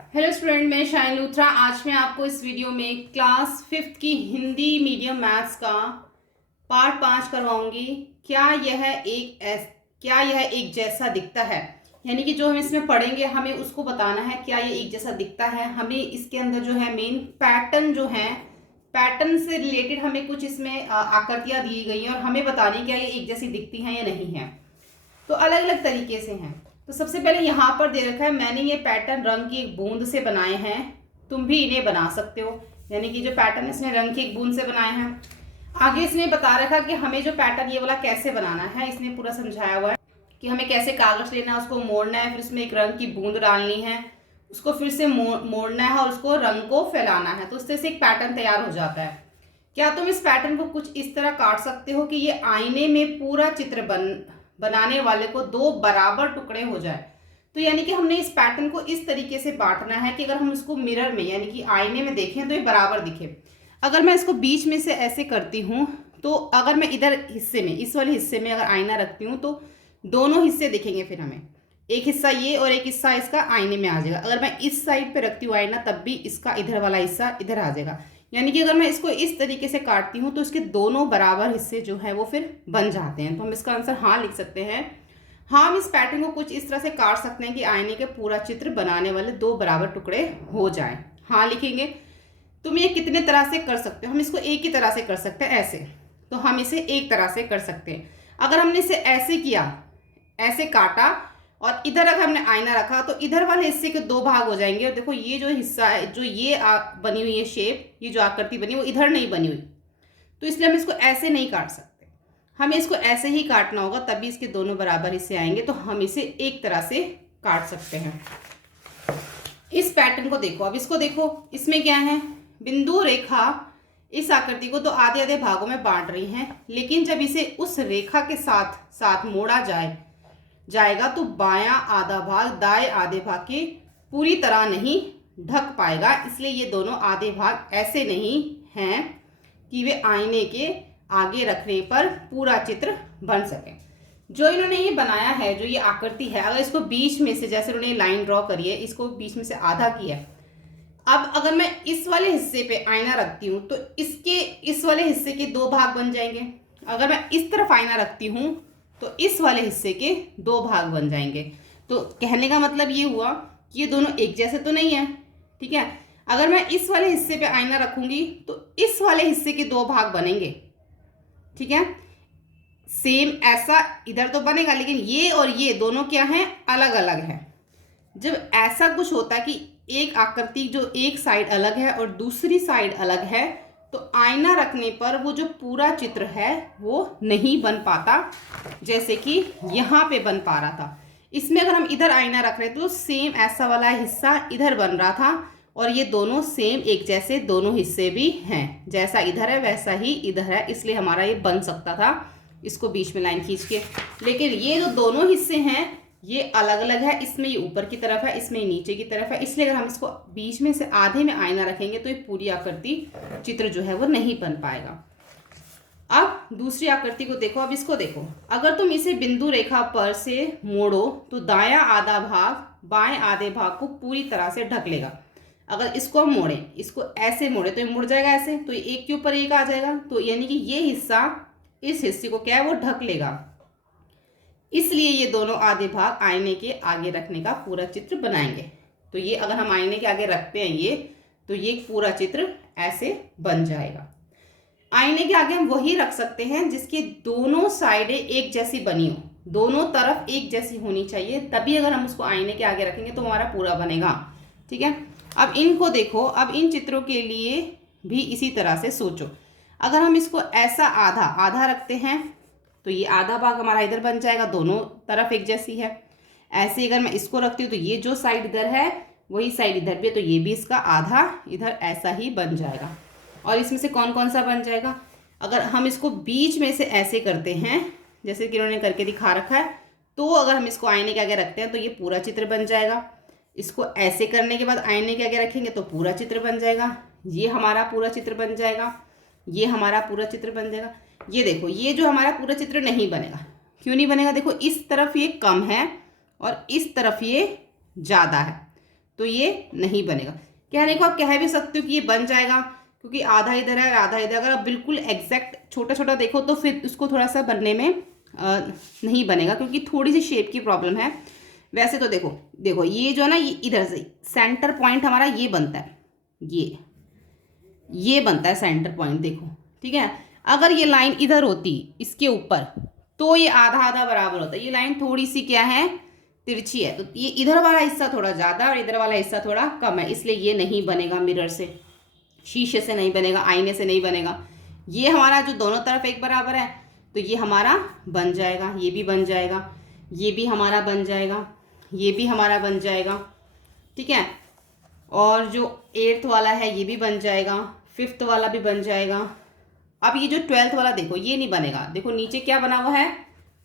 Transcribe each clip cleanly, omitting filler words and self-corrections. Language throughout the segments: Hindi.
हेलो स्टूडेंट, मैं शाइन लूथरा। आज मैं आपको इस वीडियो में क्लास 5th की हिंदी मीडियम मैथ्स का पार्ट 5 करवाऊंगी। क्या यह एक जैसा दिखता है, यानी कि जो हम इसमें पढ़ेंगे हमें उसको बताना है क्या ये एक जैसा दिखता है। हमें इसके अंदर जो है मेन पैटर्न जो है, पैटर्न से रिलेटेड हमें कुछ इसमें आकृतियां दी गई हैं और हमें बतानी क्या ये एक जैसी दिखती हैं या नहीं है। तो अलग अलग तरीके से हैं। तो सबसे पहले यहाँ पर दे रखा है, मैंने ये पैटर्न रंग की एक बूंद से बनाए हैं, तुम भी इन्हें बना सकते हो। यानी कि जो पैटर्न इसने रंग की एक बूंद से बनाए हैं। आगे इसने बता रखा कि हमें जो पैटर्न ये वाला कैसे बनाना है, इसने पूरा समझाया हुआ है कि हमें कैसे कागज लेना है, उसको मोड़ना है, फिर उसमें एक रंग की बूंद डालनी है, उसको फिर से मोड़ना है और उसको रंग को फैलाना है, तो उससे एक पैटर्न तैयार हो जाता है। क्या तुम इस पैटर्न को कुछ इस तरह काट सकते हो कि ये आईने में पूरा चित्र बनाने वाले को दो बराबर टुकड़े हो जाए। तो यानी कि हमने इस पैटर्न को इस तरीके से बांटना है कि अगर हम इसको मिरर में यानी कि आईने में देखें तो ये बराबर दिखे। अगर मैं इसको बीच में से ऐसे करती हूँ तो अगर मैं इधर हिस्से में, इस वाले हिस्से में अगर आईना रखती हूँ तो दोनों हिस्से दिखेंगे। फिर हमें एक हिस्सा ये और एक हिस्सा इसका आईने में आ जाएगा। अगर मैं इस साइड पे रखती हूँ आईना, तब भी इसका इधर वाला हिस्सा इधर आ जाएगा। यानी कि अगर मैं इसको इस तरीके से काटती हूँ तो इसके दोनों बराबर हिस्से जो है वो फिर बन जाते हैं। तो हम इसका आंसर हाँ लिख सकते हैं। हाँ, हम इस पैटर्न को कुछ इस तरह से काट सकते हैं कि आईने के पूरा चित्र बनाने वाले दो बराबर टुकड़े हो जाएं। हाँ लिखेंगे। तुम ये कितने तरह से कर सकते हो? हम इसको एक ही तरह से कर सकते हैं, ऐसे। तो हम इसे एक तरह से कर सकते हैं। अगर हमने इसे ऐसे किया, ऐसे काटा और इधर अगर हमने आईना रखा तो इधर वाले हिस्से के दो भाग हो जाएंगे। और देखो ये जो हिस्सा है, जो ये बनी हुई है शेप, ये जो आकृति बनी वो इधर नहीं बनी हुई, तो इसलिए हम इसको ऐसे नहीं काट सकते। हमें इसको ऐसे ही काटना होगा, तभी इसके दोनों बराबर हिस्से आएंगे। तो हम इसे एक तरह से काट सकते हैं। इस पैटर्न को देखो, अब इसको देखो, इसमें क्या है, बिंदु रेखा इस आकृति को तो आधे आधे भागों में बांट रही है, लेकिन जब इसे उस रेखा के साथ साथ मोड़ा जाएगा तो बायां आधा भाग दाएं आधे भाग के पूरी तरह नहीं ढक पाएगा। इसलिए ये दोनों आधे भाग ऐसे नहीं हैं कि वे आईने के आगे रखने पर पूरा चित्र बन सके। जो इन्होंने ये बनाया है, जो ये आकृति है, अगर इसको बीच में से, जैसे उन्होंने लाइन ड्रॉ करी है, इसको बीच में से आधा किया। अब अगर मैं इस वाले हिस्से पे आईना रखती हूँ तो इसके इस वाले हिस्से के दो भाग बन जाएंगे। अगर मैं इस तरफ आईना रखती हूँ तो इस वाले हिस्से के दो भाग बन जाएंगे। तो कहने का मतलब ये हुआ कि ये दोनों एक जैसे तो नहीं है, ठीक है। अगर मैं इस वाले हिस्से पे आईना रखूंगी तो इस वाले हिस्से के दो भाग बनेंगे, ठीक है। सेम ऐसा इधर तो बनेगा, लेकिन ये और ये दोनों क्या हैं, अलग अलग हैं। जब ऐसा कुछ होता है कि एक आकृति जो एक साइड अलग है और दूसरी साइड अलग है, तो आईना रखने पर वो जो पूरा चित्र है वो नहीं बन पाता, जैसे कि यहाँ पे बन पा रहा था। इसमें अगर हम इधर आईना रख रहे तो सेम ऐसा वाला हिस्सा इधर बन रहा था और ये दोनों सेम एक जैसे दोनों हिस्से भी हैं, जैसा इधर है वैसा ही इधर है, इसलिए हमारा ये बन सकता था इसको बीच में लाइन खींच के। लेकिन ये जो दोनों हिस्से हैं ये अलग अलग है, इसमें ये ऊपर की तरफ है, इसमें नीचे की तरफ है, इसलिए अगर हम इसको बीच में से आधे में आईना रखेंगे तो ये पूरी आकृति चित्र जो है वो नहीं बन पाएगा। अब दूसरी आकृति को देखो, अब इसको देखो, अगर तुम इसे बिंदु रेखा पर से मोड़ो तो दायां आधा भाग बाएं आधे भाग को पूरी तरह से ढक लेगा। अगर इसको हम मोड़ें, इसको ऐसे मोड़े तो ये मुड़ जाएगा ऐसे, तो ये एक के ऊपर एक आ जाएगा। तो यानी कि ये हिस्सा इस हिस्से को क्या है वो ढक लेगा, इसलिए ये दोनों आधे भाग आईने के आगे रखने का पूरा चित्र बनाएंगे। तो ये अगर हम आईने के आगे रखते हैं ये, तो ये पूरा चित्र ऐसे बन जाएगा। आईने के आगे हम वही रख सकते हैं जिसकी दोनों साइडें एक जैसी बनी हो, दोनों तरफ एक जैसी होनी चाहिए, तभी अगर हम उसको आईने के आगे रखेंगे तो हमारा पूरा बनेगा, ठीक है। अब इनको देखो, अब इन चित्रों के लिए भी इसी तरह से सोचो। अगर हम इसको ऐसा आधा आधा रखते हैं तो ये आधा भाग हमारा इधर बन जाएगा, दोनों तरफ एक जैसी है। ऐसे अगर मैं इसको रखती हूँ तो ये जो साइड इधर है वही साइड इधर भी है, तो ये भी इसका आधा इधर ऐसा ही बन जाएगा। और इसमें से कौन कौन सा बन जाएगा, अगर हम इसको बीच में से ऐसे करते हैं जैसे कि उन्होंने करके दिखा रखा है, तो अगर हम इसको आईने के आगे रखते हैं तो ये पूरा चित्र बन जाएगा। इसको ऐसे करने के बाद आईने के आगे रखेंगे तो पूरा चित्र बन जाएगा, ये हमारा पूरा चित्र बन जाएगा, ये हमारा पूरा चित्र बन जाएगा। ये देखो, ये जो हमारा पूरा चित्र नहीं बनेगा, क्यों नहीं बनेगा, देखो इस तरफ ये कम है और इस तरफ ये ज़्यादा है, तो ये नहीं बनेगा। कहने को आप कह भी सकते हो कि ये बन जाएगा, क्योंकि आधा इधर है और आधा इधर। अगर आप बिल्कुल एग्जैक्ट छोटा छोटा देखो तो फिर उसको थोड़ा सा बनने में नहीं बनेगा, क्योंकि थोड़ी सी शेप की प्रॉब्लम है। वैसे तो देखो देखो ये जो है ना, ये इधर से सेंटर पॉइंट हमारा ये बनता है, ये बनता है सेंटर पॉइंट, देखो ठीक है। अगर ये लाइन इधर होती इसके ऊपर तो ये आधा आधा बराबर होता है। ये लाइन थोड़ी सी क्या है, तिरछी है, तो ये इधर वाला हिस्सा थोड़ा ज़्यादा और इधर वाला हिस्सा थोड़ा कम है, इसलिए ये नहीं बनेगा। मिरर से, शीशे से नहीं बनेगा, आईने से नहीं बनेगा। ये हमारा जो दोनों तरफ एक बराबर है तो ये हमारा बन जाएगा, ये भी बन जाएगा, ये भी हमारा बन जाएगा, ये भी हमारा बन जाएगा, ठीक है। और जो 8th वाला है ये भी बन जाएगा, 5th वाला भी बन जाएगा। अब ये जो 12th वाला देखो ये नहीं बनेगा। देखो नीचे क्या बना हुआ है,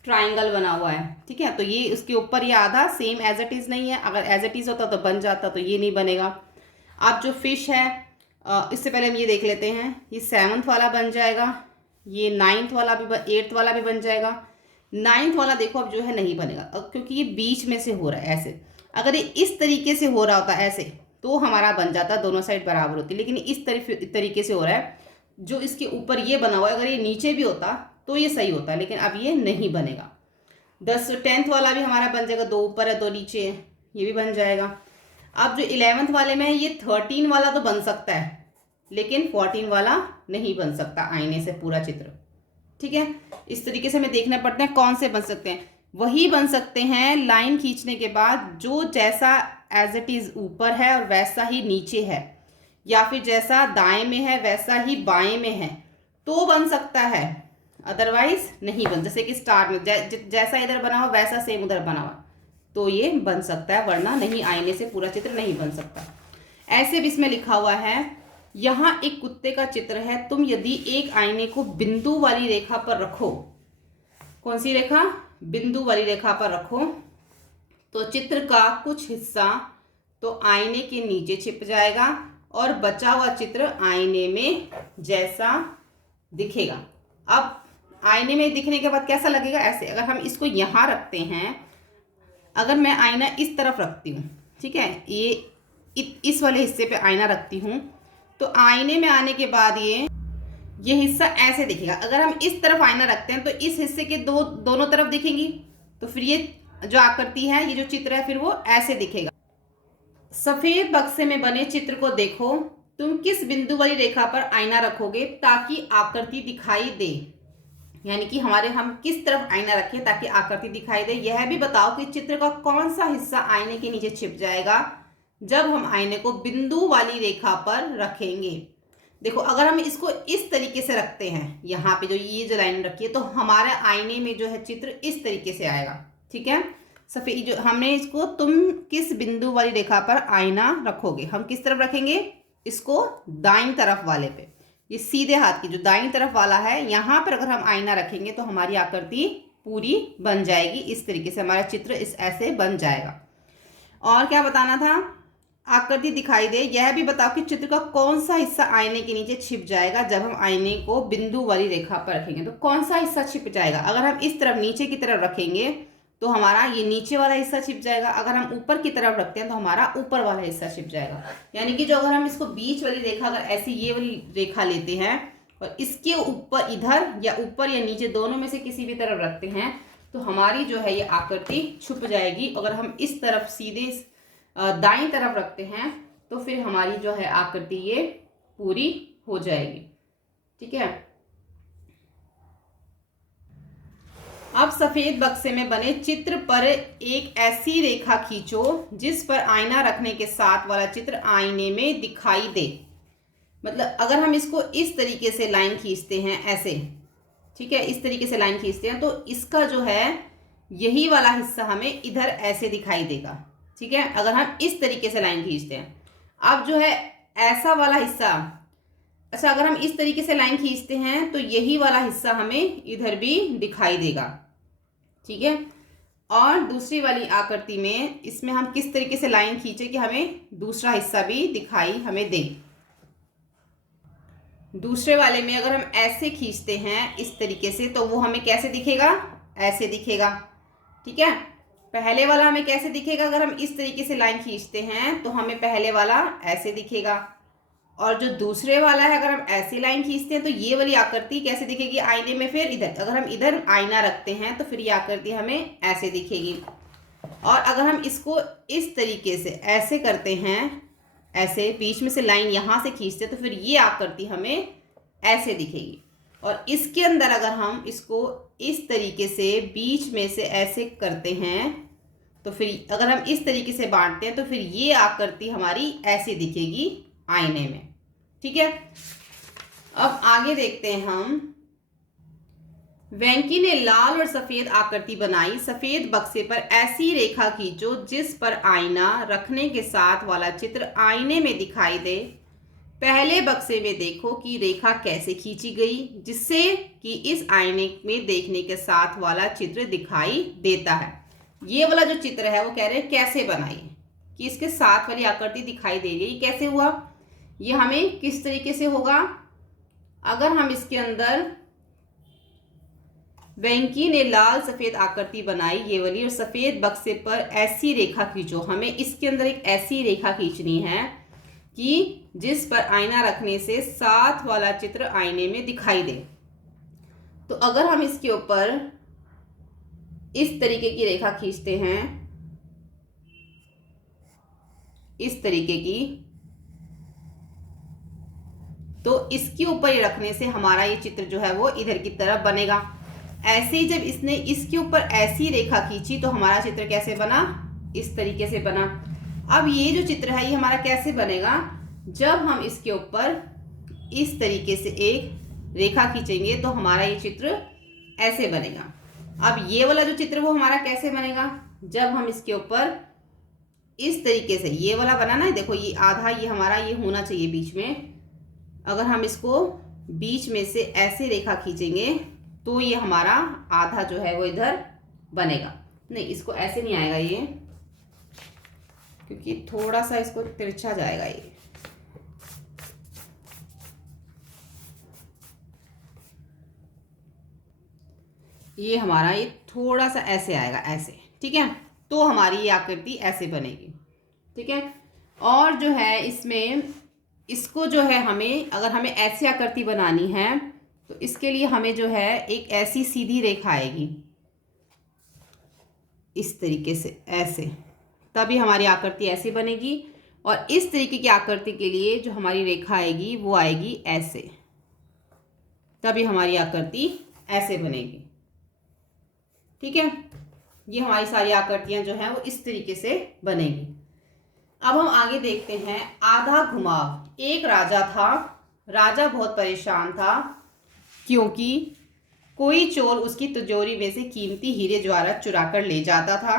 ट्राइंगल बना हुआ है, ठीक है। तो ये उसके ऊपर ये आधा सेम एज इट इज़ नहीं है। अगर एज इट इज़ होता तो बन जाता, तो ये नहीं बनेगा। अब जो फिश है, इससे पहले हम ये देख लेते हैं। ये 7th वाला बन जाएगा, ये 9th वाला भी 8th वाला भी बन जाएगा। 9th वाला देखो अब जो है नहीं बनेगा, क्योंकि ये बीच में से हो रहा है ऐसे। अगर ये इस तरीके से हो रहा होता ऐसे तो हमारा बन जाता, दोनों साइड बराबर होती। लेकिन इस तरीके से हो रहा है, जो इसके ऊपर ये बना हुआ है, अगर ये नीचे भी होता तो ये सही होता, लेकिन अब ये नहीं बनेगा। 10th वाला भी हमारा बन जाएगा, 2 ऊपर है 2 नीचे है, ये भी बन जाएगा। अब जो 11th वाले में है, ये 13 वाला तो बन सकता है, लेकिन 14 वाला नहीं बन सकता आईने से पूरा चित्र, ठीक है। इस तरीके से हमें देखना पड़ता है कौन से बन सकते हैं। वही बन सकते हैं लाइन खींचने के बाद जो जैसा एज इट इज़ ऊपर है और वैसा ही नीचे है, या फिर जैसा दाएं में है वैसा ही बाएं में है, तो बन सकता है, अदरवाइज नहीं बन। जैसे कि स्टार में जैसा इधर बना हुआ वैसा सेम उधर बना हुआ, तो ये बन सकता है, वरना नहीं, आईने से पूरा चित्र नहीं बन सकता। ऐसे भी इसमें लिखा हुआ है, यहाँ एक कुत्ते का चित्र है, तुम यदि एक आईने को बिंदु वाली रेखा पर रखो, कौन सी रेखा, बिंदु वाली रेखा पर रखो, तो चित्र का कुछ हिस्सा तो आईने के नीचे छिप जाएगा और बचा हुआ चित्र आईने में जैसा दिखेगा। अब आईने में दिखने के बाद कैसा लगेगा, ऐसे। अगर हम इसको यहाँ रखते हैं, अगर मैं आईना इस तरफ रखती हूँ, ठीक है, ये इस वाले हिस्से पे आईना रखती हूँ, तो आईने में आने के बाद ये हिस्सा ऐसे दिखेगा। अगर हम इस तरफ आईना रखते हैं तो इस हिस्से के दोनों तरफ दिखेंगी, तो फिर ये जो आकृति है, ये जो चित्र है, फिर वो ऐसे दिखेगा। सफेद बक्से में बने चित्र को देखो, तुम किस बिंदु वाली रेखा पर आईना रखोगे ताकि आकृति दिखाई दे। यानी कि हम किस तरफ आईना रखें ताकि आकृति दिखाई दे। यह भी बताओ कि चित्र का कौन सा हिस्सा आईने के नीचे छिप जाएगा जब हम आईने को बिंदु वाली रेखा पर रखेंगे। देखो अगर हम इसको इस तरीके से रखते हैं, यहाँ पे ये जो लाइन रखी है, तो हमारे आईने में जो है चित्र इस तरीके से आएगा, ठीक है। सफेद जो हमने इसको, तुम किस बिंदु वाली रेखा पर आईना रखोगे, हम किस तरफ रखेंगे, इसको दाईं तरफ वाले पे, ये सीधे हाथ की जो दाईं तरफ वाला है, यहाँ पर अगर हम आईना रखेंगे तो हमारी आकृति पूरी बन जाएगी। इस तरीके से हमारा चित्र ऐसे बन जाएगा। और क्या बताना था, आकृति दिखाई दे, यह भी बताओ कि चित्र का कौन सा हिस्सा आईने के नीचे छिप जाएगा जब हम आईने को बिंदु वाली रेखा पर रखेंगे। तो कौन सा हिस्सा छिप जाएगा, अगर हम इस तरफ नीचे की तरफ रखेंगे तो हमारा ये नीचे वाला हिस्सा छिप जाएगा, अगर हम ऊपर की तरफ रखते हैं तो हमारा ऊपर वाला हिस्सा छिप जाएगा। यानी कि जो अगर हम इसको बीच वाली रेखा, अगर ऐसी ये वाली रेखा लेते हैं और इसके ऊपर इधर या ऊपर या नीचे दोनों में से किसी भी तरफ रखते हैं, तो हमारी जो है ये आकृति छुप जाएगी। अगर हम इस तरफ सीधे दाईं तरफ रखते हैं तो फिर हमारी जो है आकृति ये पूरी हो जाएगी, ठीक है। अब सफेद बक्से में बने चित्र पर एक ऐसी रेखा खींचो जिस पर आईना रखने के साथ वाला चित्र आईने में दिखाई दे। मतलब अगर हम इसको इस तरीके से लाइन खींचते हैं ऐसे, ठीक है, इस तरीके से लाइन खींचते हैं तो इसका जो है यही वाला हिस्सा हमें इधर ऐसे दिखाई देगा, ठीक है। अगर हम इस तरीके से लाइन खींचते हैं, अब जो है ऐसा वाला हिस्सा, अच्छा अगर हम इस तरीके से लाइन खींचते हैं तो यही वाला हिस्सा हमें इधर भी दिखाई देगा, ठीक है। और दूसरी वाली आकृति में इसमें हम किस तरीके से लाइन खींचे कि हमें दूसरा हिस्सा भी दिखाई हमें दे। दूसरे वाले में अगर हम ऐसे खींचते हैं इस तरीके से तो वो हमें कैसे दिखेगा, ऐसे दिखेगा, ठीक है। पहले वाला हमें कैसे दिखेगा, अगर हम इस तरीके से लाइन खींचते हैं तो हमें पहले वाला ऐसे दिखेगा, और जो दूसरे वाला है अगर हम ऐसी लाइन खींचते हैं तो ये वाली आकृति कैसे दिखेगी आईने में, फिर इधर अगर हम इधर आईना रखते हैं तो फिर ये आकृति हमें ऐसे दिखेगी। और अगर हम इसको इस तरीके से ऐसे करते हैं, ऐसे बीच में से लाइन यहाँ से खींचते हैं तो फिर ये आकृति हमें ऐसे दिखेगी। और इसके अंदर अगर हम इसको इस तरीके से बीच में से ऐसे करते हैं तो फिर अगर हम इस तरीके से बांटते हैं तो फिर ये आकृति हमारी ऐसे दिखेगी आईने में। ठीक है, अब आगे देखते हैं हम। वेंकी ने लाल और सफेद आकृति बनाई। सफेद बक्से पर ऐसी रेखा खींचो जिस पर आईना रखने के साथ वाला चित्र आईने में दिखाई दे। पहले बक्से में देखो कि रेखा कैसे खींची गई जिससे कि इस आईने में देखने के साथ वाला चित्र दिखाई देता है। ये वाला जो चित्र है वो कह रहे हैं कैसे बनाई, कि इसके साथ वाली आकृति दिखाई दे रही है। कैसे हुआ, ये हमें किस तरीके से होगा, अगर हम इसके अंदर वेंकी ने लाल सफेद आकृति बनाई ये वाली, और सफेद बक्से पर ऐसी रेखा खींचो, हमें इसके अंदर एक ऐसी रेखा खींचनी है कि जिस पर आईना रखने से साथ वाला चित्र आईने में दिखाई दे। तो अगर हम इसके ऊपर इस तरीके की रेखा खींचते हैं, इस तरीके की, तो इसके ऊपर ये रखने से हमारा ये चित्र जो है वो इधर की तरफ बनेगा। ऐसे ही जब इसने इसके ऊपर ऐसी रेखा खींची तो हमारा चित्र कैसे बना, इस तरीके से बना। अब ये जो चित्र है ये हमारा कैसे बनेगा, जब हम इसके ऊपर इस तरीके से एक रेखा खींचेंगे तो हमारा ये चित्र ऐसे बनेगा। अब ये वाला जो चित्र वो हमारा कैसे बनेगा, जब हम इसके ऊपर इस तरीके से, ये वाला बना ना, देखो ये आधा, ये हमारा ये होना चाहिए बीच में, अगर हम इसको बीच में से ऐसे रेखा खींचेंगे तो ये हमारा आधा जो है वो इधर बनेगा। नहीं, इसको ऐसे नहीं आएगा ये, क्योंकि थोड़ा सा इसको तिरछा जाएगा ये हमारा ये थोड़ा सा ऐसे आएगा, ऐसे। ठीक है, तो हमारी ये आकृति ऐसे बनेगी। ठीक है, और जो है इसमें इसको जो है हमें, अगर हमें ऐसी आकृति बनानी है तो इसके लिए हमें जो है एक ऐसी सीधी रेखा आएगी इस तरीके से, ऐसे, तभी हमारी आकृति ऐसे बनेगी। और इस तरीके की आकृति के लिए जो हमारी रेखा आएगी वो आएगी ऐसे, तभी हमारी आकृति ऐसे बनेगी। ठीक है, ये हमारी सारी आकृतियां जो हैं वो इस तरीके से बनेगी। अब हम आगे देखते हैं आधा घुमाव। एक राजा था, राजा बहुत परेशान था क्योंकि कोई चोर उसकी तिजोरी में से कीमती हीरे जवाहरात चुरा कर ले जाता था।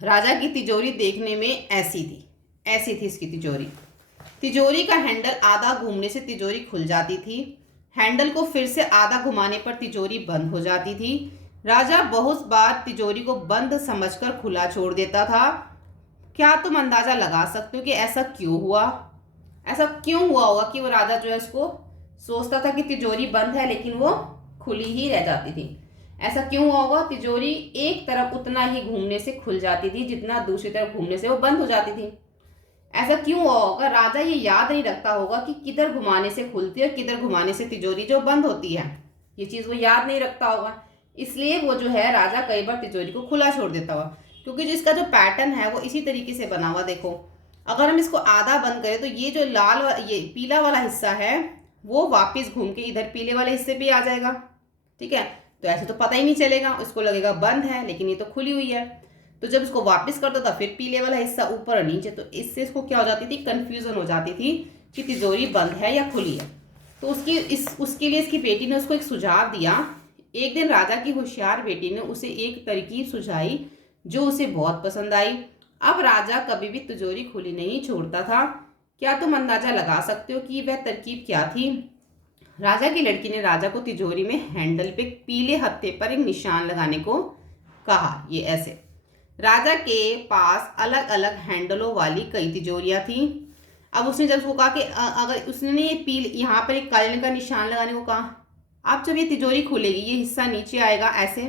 राजा की तिजोरी देखने में ऐसी थी इसकी तिजोरी। तिजोरी का हैंडल आधा घूमने से तिजोरी खुल जाती थी, हैंडल को फिर से आधा घुमाने पर तिजोरी बंद हो जाती थी। राजा बहुत बार तिजोरी को बंद समझकर खुला छोड़ देता था। क्या तुम अंदाजा लगा सकते हो कि ऐसा क्यों हुआ? ऐसा क्यों हुआ होगा कि वो राजा जो है उसको सोचता था कि तिजोरी बंद है लेकिन वो खुली ही रह जाती थी। ऐसा क्यों हुआ होगा? तिजोरी एक तरफ उतना ही घूमने से खुल जाती थी जितना दूसरी तरफ घूमने से वो बंद हो जाती थी। ऐसा क्यों हुआ होगा? राजा ये याद नहीं रखता होगा कि किधर घुमाने से खुलती है और किधर घुमाने से तिजोरी जो बंद होती है। ये चीज़ वो याद नहीं रखता होगा, इसलिए वो जो है राजा कई बार तिजोरी को खुला छोड़ देता हुआ, क्योंकि जो इसका जो पैटर्न है वो इसी तरीके से बना हुआ। देखो, अगर हम इसको आधा बंद करें तो ये जो ये पीला वाला हिस्सा है वो वापस घूम के इधर पीले वाले हिस्से पे आ जाएगा। ठीक है, तो ऐसे तो पता ही नहीं चलेगा, उसको लगेगा बंद है लेकिन ये तो खुली हुई है। तो जब इसको वापस करता था फिर पीले वाला हिस्सा ऊपर और नीचे, तो इससे इसको क्या हो जाती थी, कन्फ्यूजन हो जाती थी कि तिजोरी बंद है या खुली है। तो उसके लिए इसकी बेटी ने उसको एक सुझाव दिया। एक दिन राजा की होशियार बेटी ने उसे एक तरकीब सुझाई जो उसे बहुत पसंद आई। अब राजा कभी भी तिजोरी खुली नहीं छोड़ता था। क्या तुम अंदाजा लगा सकते हो कि वह तरकीब क्या थी? राजा की लड़की ने राजा को तिजोरी में हैंडल पे पीले हत्थे पर एक निशान लगाने को कहा। ये ऐसे, राजा के पास अलग अलग हैंडलों वाली कई तिजोरियां थीं। अब उसने जब उसको कहा कि अगर उसने ये यहाँ पर एक काले का निशान लगाने को कहा, अब जब ये तिजोरी खुलेगी, ये हिस्सा नीचे आएगा ऐसे,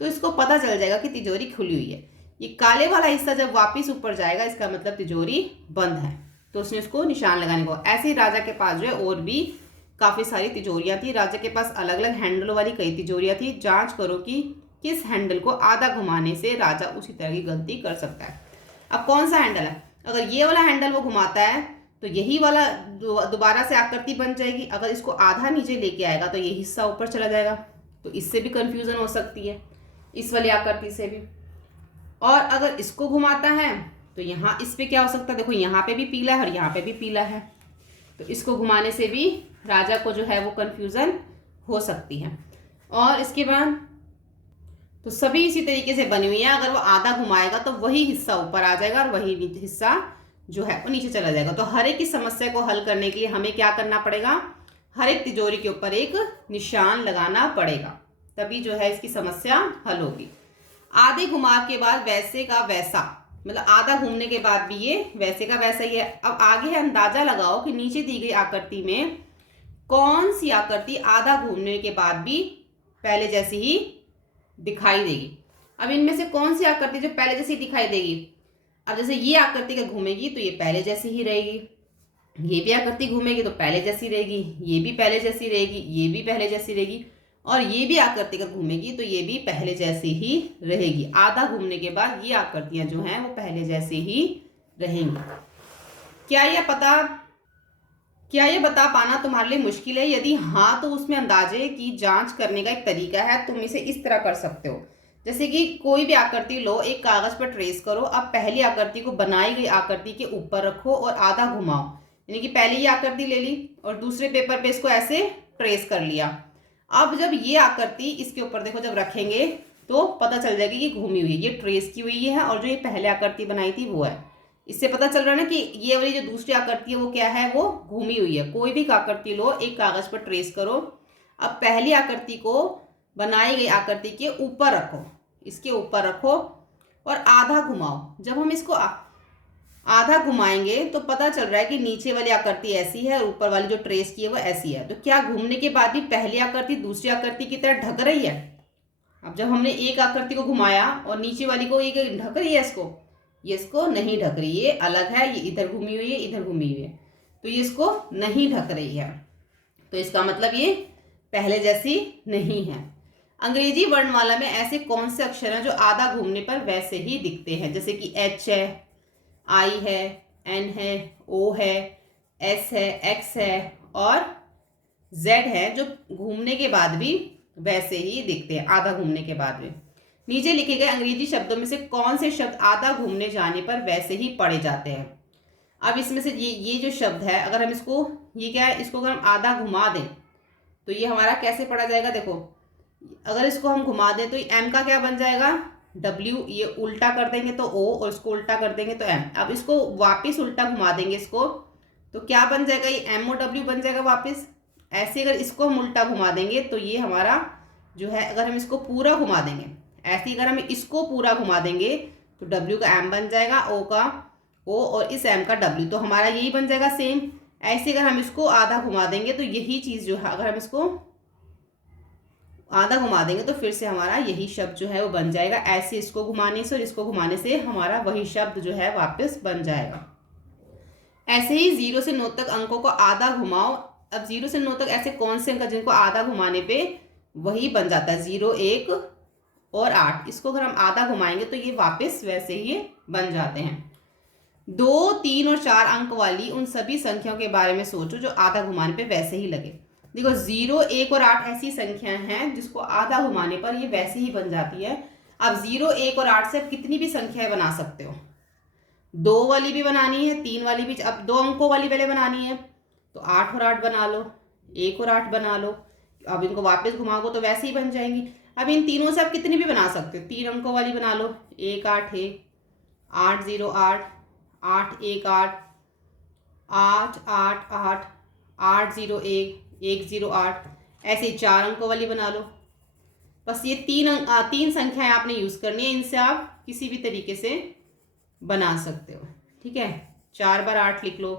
तो इसको पता चल जाएगा कि तिजोरी खुली हुई है। ये काले वाला हिस्सा जब वापस ऊपर जाएगा इसका मतलब तिजोरी बंद है, तो उसने उसको निशान लगाने को। ऐसे ही राजा के पास जो है और भी काफ़ी सारी तिजोरियाँ थी। राजा के पास अलग अलग हैंडलों वाली कई तिजोरियाँ थी। जांच करो कि किस हैंडल को आधा घुमाने से राजा उसी तरह की गलती कर सकता है। अब कौन सा हैंडल है? अगर ये वाला हैंडल वो घुमाता है तो यही वाला दोबारा से आकृति बन जाएगी। अगर इसको आधा नीचे लेके आएगा तो ये हिस्सा ऊपर चला जाएगा, तो इससे भी कंफ्यूजन हो सकती है, इस वाली आकृति से भी। और अगर इसको घुमाता है तो यहाँ इस पे क्या हो सकता है? देखो यहाँ पे भी पीला है और यहाँ पे भी पीला है, तो इसको घुमाने से भी राजा को जो है वो कंफ्यूजन हो सकती है। और इसके बाद तो सभी इसी तरीके से बनी हुई है। अगर वो आधा घुमाएगा तो वही हिस्सा ऊपर आ जाएगा और वही हिस्सा जो है वो नीचे चला जाएगा। तो हर एक की समस्या को हल करने के लिए हमें क्या करना पड़ेगा? हर एक तिजोरी के ऊपर एक निशान लगाना पड़ेगा, तभी जो है इसकी समस्या हल होगी। आधे घुमा के बाद वैसे का वैसा, मतलब आधा घूमने के बाद भी ये वैसे का वैसा ही है। अब आगे है अंदाजा लगाओ कि नीचे दी गई आकृति में कौन सी आकृति आधा घूमने के बाद भी पहले जैसी ही दिखाई देगी। अब इनमें से कौन सी आकृति जो पहले जैसी दिखाई देगी? अब जैसे ये आकृति का घूमेगी तो ये पहले जैसी ही रहेगी, ये भी आकृति घूमेगी तो पहले जैसी रहेगी, ये भी पहले जैसी रहेगी, ये भी पहले जैसी रहेगी, और ये भी आकृति का घूमेगी तो ये भी पहले जैसी ही रहेगी। आधा घूमने के बाद ये आकृतियां जो हैं वो पहले जैसी ही रहेंगी। क्या ये बता पाना तुम्हारे लिए मुश्किल है? यदि हाँ तो उसमें अंदाजे की जांच करने का एक तरीका है। तुम इसे इस तरह कर सकते हो, जैसे कि कोई भी आकृति लो, एक कागज पर ट्रेस करो। अब पहली आकृति को बनाई गई आकृति के ऊपर रखो और आधा घुमाओ, यानी कि पहले ये आकृति ले ली और दूसरे पेपर पे इसको ऐसे ट्रेस कर लिया। अब जब ये आकृति इसके ऊपर देखो जब रखेंगे तो पता चल जाएगी कि घूमी हुई है, ये ट्रेस की हुई है, और जो ये पहले आकृति बनाई थी वो है। इससे पता चल रहा है ना कि ये वाली जो दूसरी आकृति है वो क्या है? वो घूमी हुई है। कोई भी आकृति लो, एक कागज पर ट्रेस करो। अब पहली आकृति को बनाई गई आकृति के ऊपर रखो, इसके ऊपर रखो और आधा घुमाओ। जब हम इसको आधा घुमाएंगे तो पता चल रहा है कि नीचे वाली आकृति ऐसी है और ऊपर वाली जो ट्रेस की है वो ऐसी है। तो क्या घूमने के बाद भी पहली आकृति दूसरी आकृति की तरह ढक रही है? अब जब हमने एक आकृति को घुमाया और नीचे वाली को एक ढक रही है, ये इसको नहीं ढक रही, ये अलग है, ये इधर घूमी हुई है, इधर घूमी हुई है, तो ये इसको नहीं ढक रही है। तो इसका मतलब ये पहले जैसी नहीं है। अंग्रेजी वर्णमाला में ऐसे कौन से अक्षर हैं जो आधा घूमने पर वैसे ही दिखते हैं? जैसे कि एच है, आई है, एन है, ओ है, एस है, एक्स है और जेड है, जो घूमने के बाद भी वैसे ही दिखते हैं, आधा घूमने के बाद भी। नीचे लिखे गए अंग्रेजी शब्दों में से कौन से शब्द आधा घूमने जाने पर वैसे ही पढ़े जाते हैं? अब इसमें से ये जो शब्द है, अगर हम इसको, ये क्या है, इसको अगर हम आधा घुमा दें तो ये हमारा कैसे पढ़ा जाएगा? देखो, अगर इसको हम घुमा दें तो एम का क्या बन जाएगा? डब्ल्यू। ये उल्टा कर देंगे तो ओ, और इसको उल्टा कर देंगे तो एम। अब इसको वापस उल्टा घुमा देंगे इसको तो क्या बन जाएगा? ये एम ओ डब्ल्यू बन जाएगा वापस। ऐसे अगर इसको हम उल्टा घुमा देंगे तो ये हमारा जो है, अगर हम इसको पूरा घुमा देंगे, ऐसे ही अगर हम इसको पूरा घुमा देंगे तो डब्ल्यू का एम बन जाएगा, ओ का ओ, और इस एम का डब्ल्यू, तो हमारा यही बन जाएगा सेम। ऐसे अगर हम इसको आधा घुमा देंगे तो यही चीज़ जो है, अगर हम इसको आधा घुमा देंगे तो फिर से हमारा यही शब्द जो है वो बन जाएगा। ऐसे इसको घुमाने से और इसको घुमाने से हमारा वही शब्द जो है वापस बन जाएगा। ऐसे ही 0 से 9 तक अंकों को आधा घुमाओ। अब 0 से 9 तक ऐसे कौन से अंक जिनको आधा घुमाने पे वही बन जाता है? 0, 1 और 8। इसको अगर हम आधा घुमाएंगे तो ये वापस वैसे ही बन जाते हैं। 2, 3 और 4 अंक वाली उन सभी संख्याओं के बारे में सोचो जो आधा घुमाने पे वैसे ही लगे। देखो 0, 1 और 8 ऐसी संख्याएं हैं जिसको आधा घुमाने पर ये वैसे ही बन जाती है। अब 0, 1 और 8 से आप कितनी भी संख्याएं बना सकते हो। 2 वाली भी बनानी है, 3 वाली भी। अब 2 अंकों वाली पहले बनानी है तो 8 और 8 बना लो, 1 और 8 बना लो। अब इनको वापस घुमाओ तो वैसे ही बन जाएंगी। अब इन तीनों से आप कितनी भी बना सकते हो। 3 अंकों वाली बना लो, 1, 8 है, 8, 0, 8, 8, 1, 8, 8, 8, 8, 8, 0, 1, 1, 0, 8। ऐसे 4 अंकों वाली बना लो। बस ये तीन संख्याएं आपने यूज़ करनी है, इनसे आप किसी भी तरीके से बना सकते हो। ठीक है, 4 बार 8 लिख लो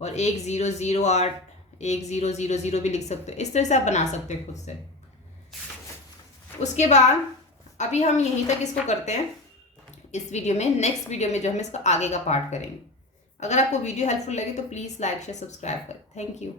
और 1, 0, 0, 8, 1, 0, 0, 0 भी लिख सकते हो। इस तरह से आप बना सकते हो खुद से। उसके बाद अभी हम यहीं तक इसको करते हैं। इस वीडियो में, नेक्स्ट वीडियो में जो हम इसका आगे का पार्ट करेंगे। अगर आपको वीडियो हेल्पफुल लगे तो प्लीज़ लाइक शेयर सब्सक्राइब करें। Thank you.